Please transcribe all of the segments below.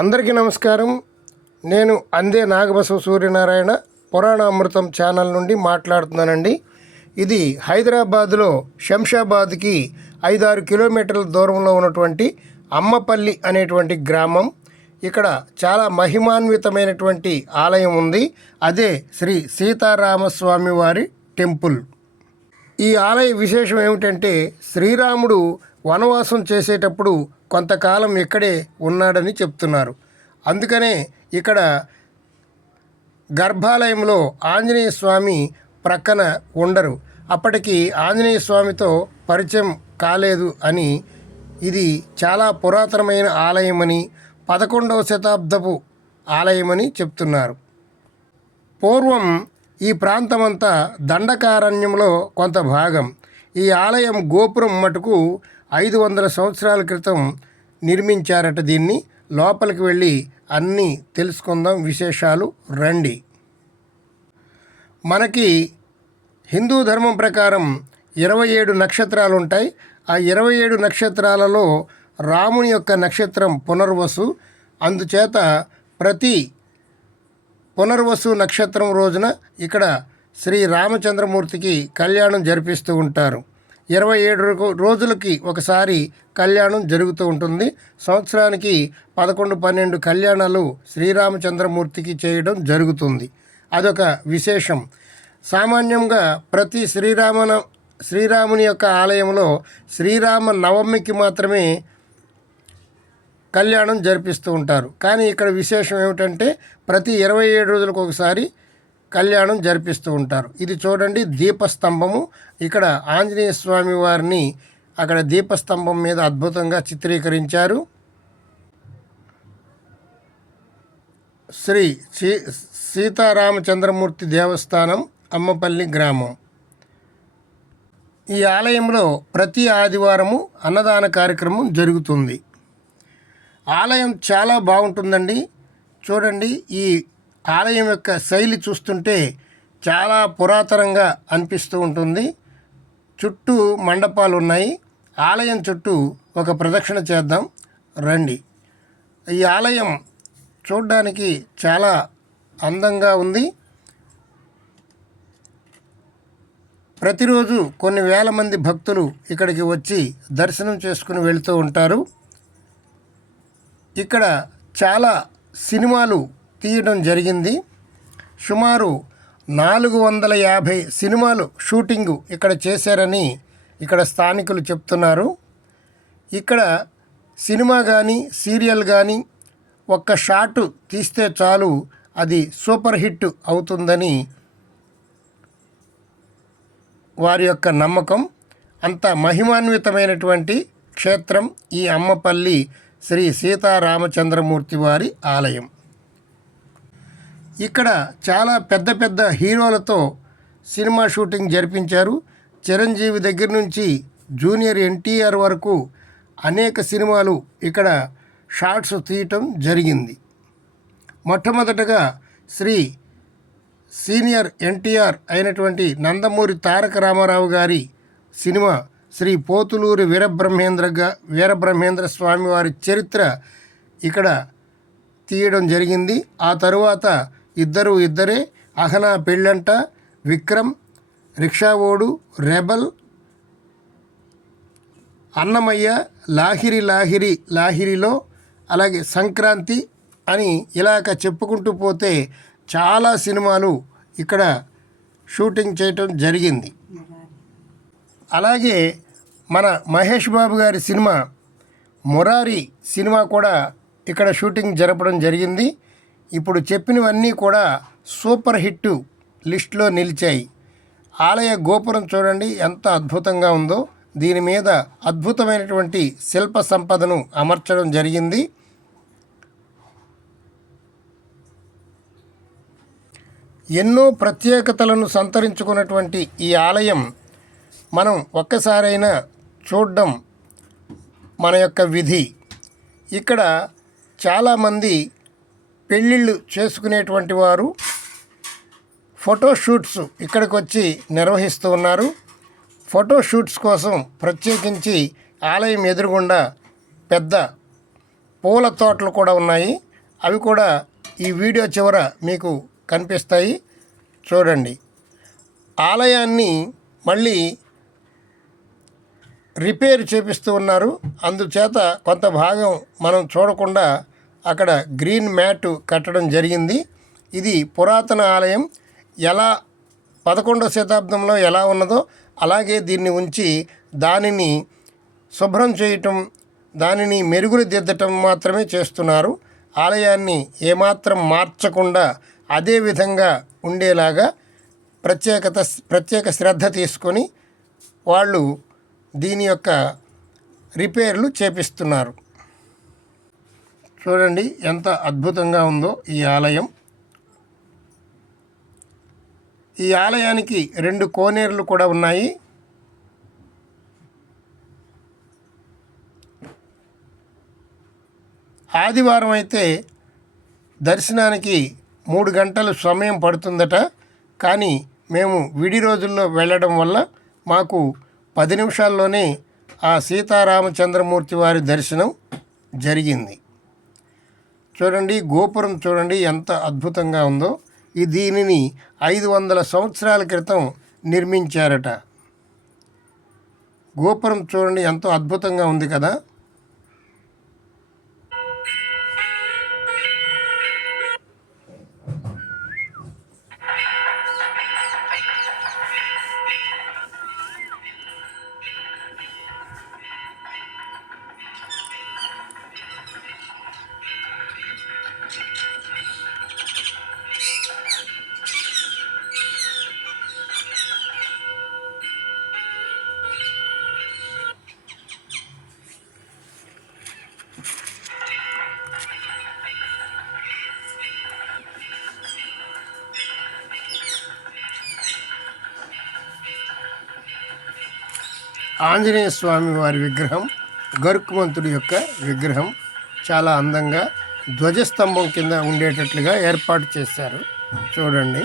అందరికీ నమస్కారం. నేను అందే నాగబసవ సూర్యనారాయణ పురాణ అమృతం ఛానల్ నుండి మాట్లాడుతున్నానండి. ఇది హైదరాబాద్లో శంషాబాద్కి 5-6 కిలోమీటర్ల దూరంలో ఉన్నటువంటి అమ్మపల్లి అనేటువంటి గ్రామం. ఇక్కడ చాలా మహిమాన్వితమైనటువంటి ఆలయం ఉంది. అదే శ్రీ సీతారామస్వామి వారి టెంపుల్. ఈ ఆలయ విశేషం ఏమిటంటే, శ్రీరాముడు వనవాసం చేసేటప్పుడు కొంతకాలం ఇక్కడే ఉన్నాడని చెప్తున్నారు. అందుకనే ఇక్కడ గర్భాలయంలో ఆంజనేయ స్వామి ప్రక్కన ఉండరు. అప్పటికి ఆంజనేయ స్వామితో పరిచయం కాలేదు అని, ఇది చాలా పురాతనమైన ఆలయమని, 11వ శతాబ్దపు ఆలయమని చెప్తున్నారు. పూర్వం ఈ ప్రాంతమంతా దండకారణ్యంలో కొంత భాగం. ఈ ఆలయం గోపురం మటుకు 500 సంవత్సరాల క్రితం నిర్మించారట. దీన్ని లోపలికి వెళ్ళి అన్నీ తెలుసుకుందాం, విశేషాలు రండి. మనకి హిందూ ధర్మం ప్రకారం 27 నక్షత్రాలు ఉంటాయి. ఆ 27 నక్షత్రాలలో రాముని యొక్క నక్షత్రం పునర్వసు. అందుచేత ప్రతి పునర్వసు నక్షత్రం రోజున ఇక్కడ శ్రీ రామచంద్రమూర్తికి కళ్యాణం జరిపిస్తూ ఉంటారు. 27 రోజులకి ఒకసారి కళ్యాణం జరుగుతూ ఉంటుంది. సంవత్సరానికి 11-12 కళ్యాణాలు శ్రీరామచంద్రమూర్తికి చేయడం జరుగుతుంది. అదొక విశేషం. సామాన్యంగా ప్రతి శ్రీరాముని యొక్క ఆలయంలో శ్రీరామ నవమికి మాత్రమే కళ్యాణం జరిపిస్తూ ఉంటారు. కానీ ఇక్కడ విశేషం ఏమిటంటే, ప్రతి 27 రోజులకు ఒకసారి కళ్యాణం జరిపిస్తూ ఉంటారు. ఇది చూడండి, దీపస్తంభము. ఇక్కడ ఆంజనేయ స్వామి వారిని అక్కడ దీపస్తంభం మీద అద్భుతంగా చిత్రీకరించారు. శ్రీ సీతారామచంద్రమూర్తి దేవస్థానం, అమ్మపల్లి గ్రామం. ఈ ఆలయంలో ప్రతి ఆదివారము అన్నదాన కార్యక్రమం జరుగుతుంది. ఆలయం చాలా బాగుంటుందండి. చూడండి, ఈ ఆలయం యొక్క శైలి చూస్తుంటే చాలా పురాతనంగా అనిపిస్తూ ఉంటుంది. చుట్టూ మండపాలు ఉన్నాయి. ఆలయం చుట్టూ ఒక ప్రదక్షిణ చేద్దాం రండి. ఈ ఆలయం చూడడానికి చాలా అందంగా ఉంది. ప్రతిరోజు కొన్ని వేల మంది భక్తులు ఇక్కడికి వచ్చి దర్శనం చేసుకుని వెళుతూ ఉంటారు. ఇక్కడ చాలా సినిమాలు తీయడం జరిగింది. సుమారు 450 సినిమాలు షూటింగు ఇక్కడ చేశారని ఇక్కడ స్థానికులు చెప్తున్నారు. ఇక్కడ సినిమా కానీ సీరియల్ కానీ ఒక్క షాటు తీస్తే చాలు, అది సూపర్ హిట్ అవుతుందని వారి యొక్క నమ్మకం. అంత మహిమాన్వితమైనటువంటి క్షేత్రం ఈ అమ్మపల్లి శ్రీ సీతారామచంద్రమూర్తి వారి ఆలయం. ఇక్కడ చాలా పెద్ద పెద్ద హీరోలతో సినిమా షూటింగ్ జరిపించారు. చిరంజీవి దగ్గర నుంచి జూనియర్ ఎన్టీఆర్ వరకు అనేక సినిమాలు ఇక్కడ షాట్స్ తీయటం జరిగింది. మొట్టమొదటగా సీనియర్ ఎన్టీఆర్ అయినటువంటి నందమూరి తారక రామారావు గారి సినిమా శ్రీ పోతులూరి వీరబ్రహ్మేంద్ర స్వామి వారి చరిత్ర ఇక్కడ తీయడం జరిగింది. ఆ తరువాత ఇద్దరే, అహనా పెళ్ళంట, విక్రమ్, రిక్షావోడు, రెబల్, అన్నమయ్య, లాహిరిలో, అలాగే సంక్రాంతి అని ఇలాగ చెప్పుకుంటూ పోతే చాలా సినిమాలు ఇక్కడ షూటింగ్ చేయటం జరిగింది. అలాగే మన మహేష్ బాబు గారి సినిమా మురారి సినిమా కూడా ఇక్కడ షూటింగ్ జరపడం జరిగింది. ఇప్పుడు చెప్పినవన్నీ కూడా సూపర్ హిట్ లిస్టులో నిలిచాయి. ఆలయ గోపురం చూడండి ఎంత అద్భుతంగా ఉందో. దీని మీద అద్భుతమైనటువంటి శిల్ప సంపదను అమర్చడం జరిగింది. ఎన్నో ప్రత్యేకతలను సంతరించుకున్నటువంటి ఈ ఆలయం మనం ఒక్కసారైనా చూడడం మన యొక్క విధి. ఇక్కడ చాలామంది పెళ్ళిళ్ళు చేసుకునేటువంటి వారు ఫోటోషూట్స్ ఇక్కడికి వచ్చి నిర్వహిస్తూ ఉన్నారు. ఫోటోషూట్స్ కోసం ప్రత్యేకించి ఆలయం ఎదురుగుండా పెద్ద పూల తోటలు కూడా ఉన్నాయి. అవి కూడా ఈ వీడియో చివర మీకు కనిపిస్తాయి, చూడండి. ఆలయాన్ని మళ్ళీ రిపేర్ చేపిస్తూ ఉన్నారు. అందుచేత కొంత భాగం మనం చూడకుండా అక్కడ గ్రీన్ మ్యాట్ కట్టడం జరిగింది. ఇది పురాతన ఆలయం. ఎలా 11వ శతాబ్దంలో ఎలా ఉన్నదో అలాగే దీన్ని ఉంచి దానిని శుభ్రం చేయటం, దానిని మెరుగులు దిద్దటం మాత్రమే చేస్తున్నారు. ఆలయాన్ని ఏమాత్రం మార్చకుండా అదే విధంగా ఉండేలాగా ప్రత్యేక శ్రద్ధ తీసుకొని వాళ్ళు దీని యొక్క రిపేర్లు చేపిస్తున్నారు. చూడండి ఎంత అద్భుతంగా ఉందో ఈ ఆలయం. ఈ ఆలయానికి 2 కోనేరులు కూడా ఉన్నాయి. ఆదివారం అయితే దర్శనానికి 3 గంటలు సమయం పడుతుందట. కానీ మేము విడి రోజుల్లో వెళ్ళడం వల్ల మాకు 10 నిమిషాల్లోనే ఆ సీతారామచంద్రమూర్తి వారి దర్శనం జరిగింది. చూడండి, గోపురం చూడండి ఎంత అద్భుతంగా ఉందో. దీనిని 500 సంవత్సరాల క్రితం నిర్మించారట. గోపురం చూడండి ఎంతో అద్భుతంగా ఉంది కదా. ఆంజనేయ స్వామి వారి విగ్రహం, గరుత్మంతుడి యొక్క విగ్రహం చాలా అందంగా ధ్వజస్తంభం కింద ఉండేటట్లుగా ఏర్పాటు చేశారు. చూడండి.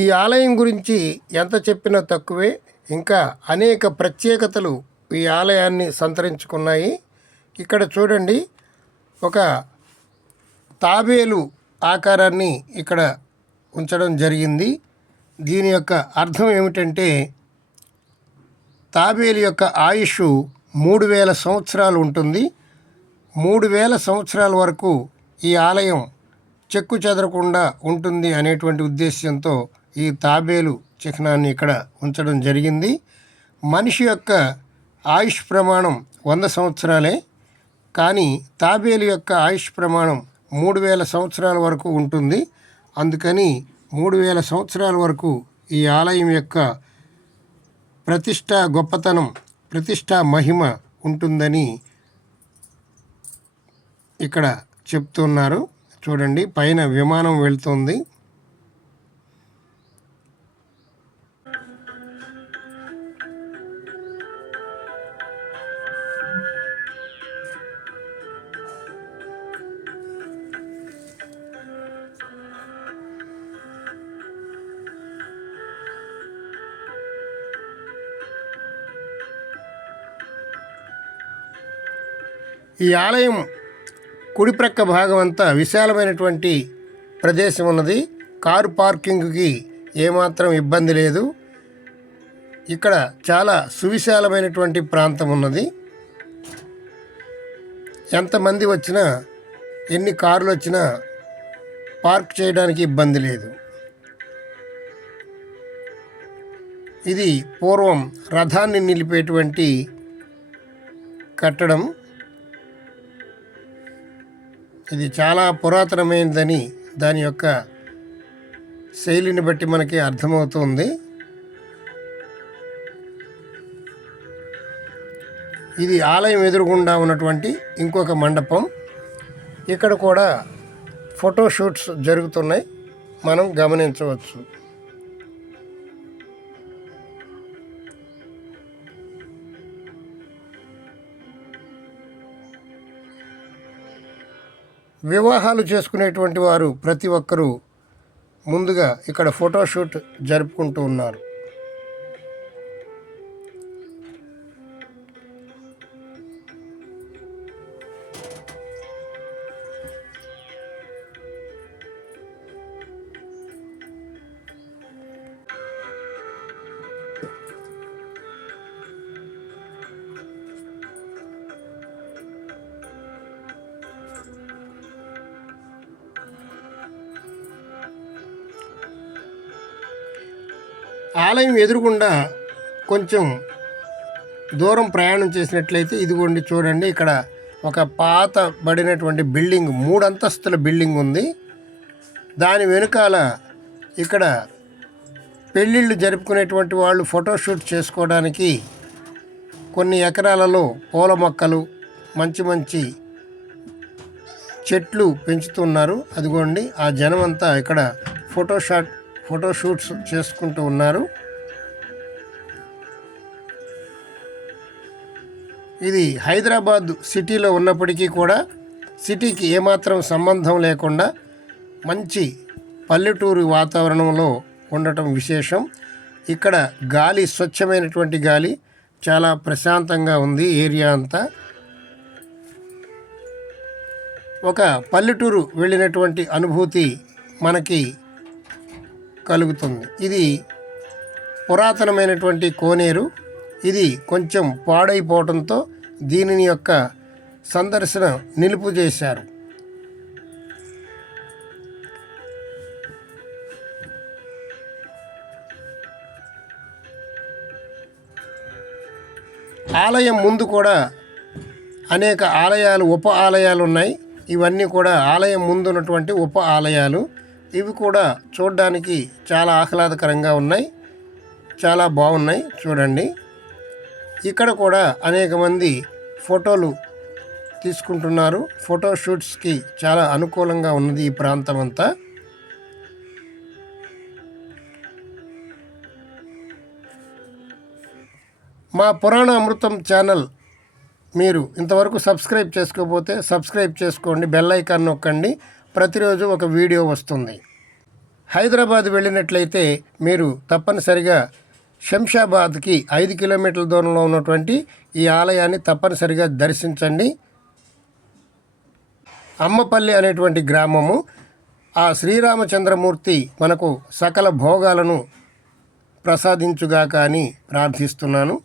ఈ ఆలయం గురించి ఎంత చెప్పినా తక్కువే. ఇంకా అనేక ప్రత్యేకతలు ఈ ఆలయాన్ని సంతరించుకున్నాయి. ఇక్కడ చూడండి, ఒక తాబేలు ఆకారాన్ని ఇక్కడ ఉంచడం జరిగింది. దీని యొక్క అర్థం ఏమిటంటే తాబేలు యొక్క ఆయుష్ 3000 సంవత్సరాలు ఉంటుంది. 3000 సంవత్సరాల వరకు ఈ ఆలయం చెక్కు చెదరకుండా ఉంటుంది అనేటువంటి ఉద్దేశ్యంతో ఈ తాబేలు చిహ్నాన్ని ఇక్కడ ఉంచడం జరిగింది. మనిషి యొక్క ఆయుష్ ప్రమాణం 100 సంవత్సరాలే, కానీ తాబేలు యొక్క ఆయుష్ ప్రమాణం 3000 సంవత్సరాల వరకు ఉంటుంది. అందుకని 3000 సంవత్సరాల వరకు ఈ ఆలయం యొక్క ప్రతిష్ట గొప్పతనం, ప్రతిష్ట మహిమ ఉంటుందని ఇక్కడ చెప్తున్నారు. చూడండి, పైన విమానం వెళ్తుంది. ఈ ఆలయం కుడి ప్రక్క భాగం అంతా విశాలమైనటువంటి ప్రదేశం ఉన్నది. కారు పార్కింగ్కి ఏమాత్రం ఇబ్బంది లేదు. ఇక్కడ చాలా సువిశాలమైనటువంటి ప్రాంతం ఉన్నది. ఎంతమంది వచ్చినా, ఎన్ని కార్లు వచ్చినా పార్క్ చేయడానికి ఇబ్బంది లేదు. ఇది పూర్వం రథాన్ని నిలిపేటువంటి కట్టడం. ఇది చాలా పురాతనమైనదని దాని యొక్క శైలిని బట్టి మనకి అర్థమవుతుంది. ఇది ఆలయం ఎదురుగుండా ఉన్నటువంటి ఇంకొక మండపం. ఇక్కడ కూడా ఫోటోషూట్స్ జరుగుతున్నాయి, మనం గమనించవచ్చు. వివాహాలు చేసుకునేటువంటి వారు ప్రతి ఒక్కరూ ముందుగా ఇక్కడ ఫోటోషూట్ జరుపుకుంటూ ఉన్నారు. ఆలయం ఎదురుగుండా కొంచెం దూరం ప్రయాణం చేసినట్లయితే ఇదిగోండి చూడండి, ఇక్కడ ఒక పాతబడినటువంటి బిల్డింగ్, 3 అంతస్తుల బిల్డింగ్ ఉంది. దాని వెనుకాల ఇక్కడ పెళ్ళిళ్ళు జరుపుకునేటువంటి వాళ్ళు ఫోటోషూట్ చేసుకోవడానికి కొన్ని ఎకరాలలో పూల మొక్కలు, మంచి మంచి చెట్లు పెంచుతున్నారు. అదిగోండి ఆ జనం అంతా ఇక్కడ ఫోటోషూట్స్ చేసుకుంటూ ఉన్నారు. ఇది హైదరాబాద్ సిటీలో ఉన్నప్పటికీ కూడా సిటీకి ఏమాత్రం సంబంధం లేకుండా మంచి పల్లెటూరు వాతావరణంలో ఉండటం విశేషం. ఇక్కడ గాలి స్వచ్ఛమైనటువంటి గాలి, చాలా ప్రశాంతంగా ఉంది ఏరియా అంతా. ఒక పల్లెటూరు వెళ్ళినటువంటి అనుభూతి మనకి కలుగుతుంది. ఇది పురాతనమైనటువంటి కోనేరు. ఇది కొంచెం పాడైపోవడంతో దీనిని యొక్క సందర్శన నిలుపు చేశారు. ఆలయం ముందు కూడా అనేక ఆలయాలు, ఉప ఆలయాలు ఉన్నాయి. ఇవన్నీ కూడా ఆలయం ముందు ఉన్నటువంటి ఉప ఆలయాలు. ఇవి కూడా చూడడానికి చాలా ఆహ్లాదకరంగా ఉన్నాయి, చాలా బాగున్నాయి. చూడండి, ఇక్కడ కూడా అనేక మంది ఫోటోలు తీసుకుంటున్నారు. ఫోటోషూట్స్కి చాలా అనుకూలంగా ఉన్నది ఈ ప్రాంతం అంతా. మా పురాణ అమృతం ఛానల్ మీరు ఇంతవరకు సబ్స్క్రైబ్ చేసుకోకపోతే సబ్స్క్రైబ్ చేసుకోండి, బెల్ ఐకాన్ నొక్కండి. ప్రతిరోజు ఒక వీడియో వస్తుంది. హైదరాబాద్ వెళ్ళినట్లయితే మీరు తప్పనిసరిగా శంషాబాద్కి 5 కిలోమీటర్ల దూరంలో ఉన్నటువంటి ఈ ఆలయాన్ని తప్పనిసరిగా దర్శించండి. అమ్మపల్లి అనేటువంటి గ్రామము. ఆ శ్రీరామచంద్రమూర్తి మనకు సకల భోగాలను ప్రసాదించుగాక అని ప్రార్థిస్తున్నాను.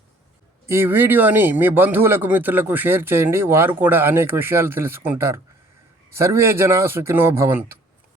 ఈ వీడియోని మీ బంధువులకు, మిత్రులకు షేర్ చేయండి. వారు కూడా అనేక విషయాలు తెలుసుకుంటారు. సర్వే జనా సుఖినో భవంతు.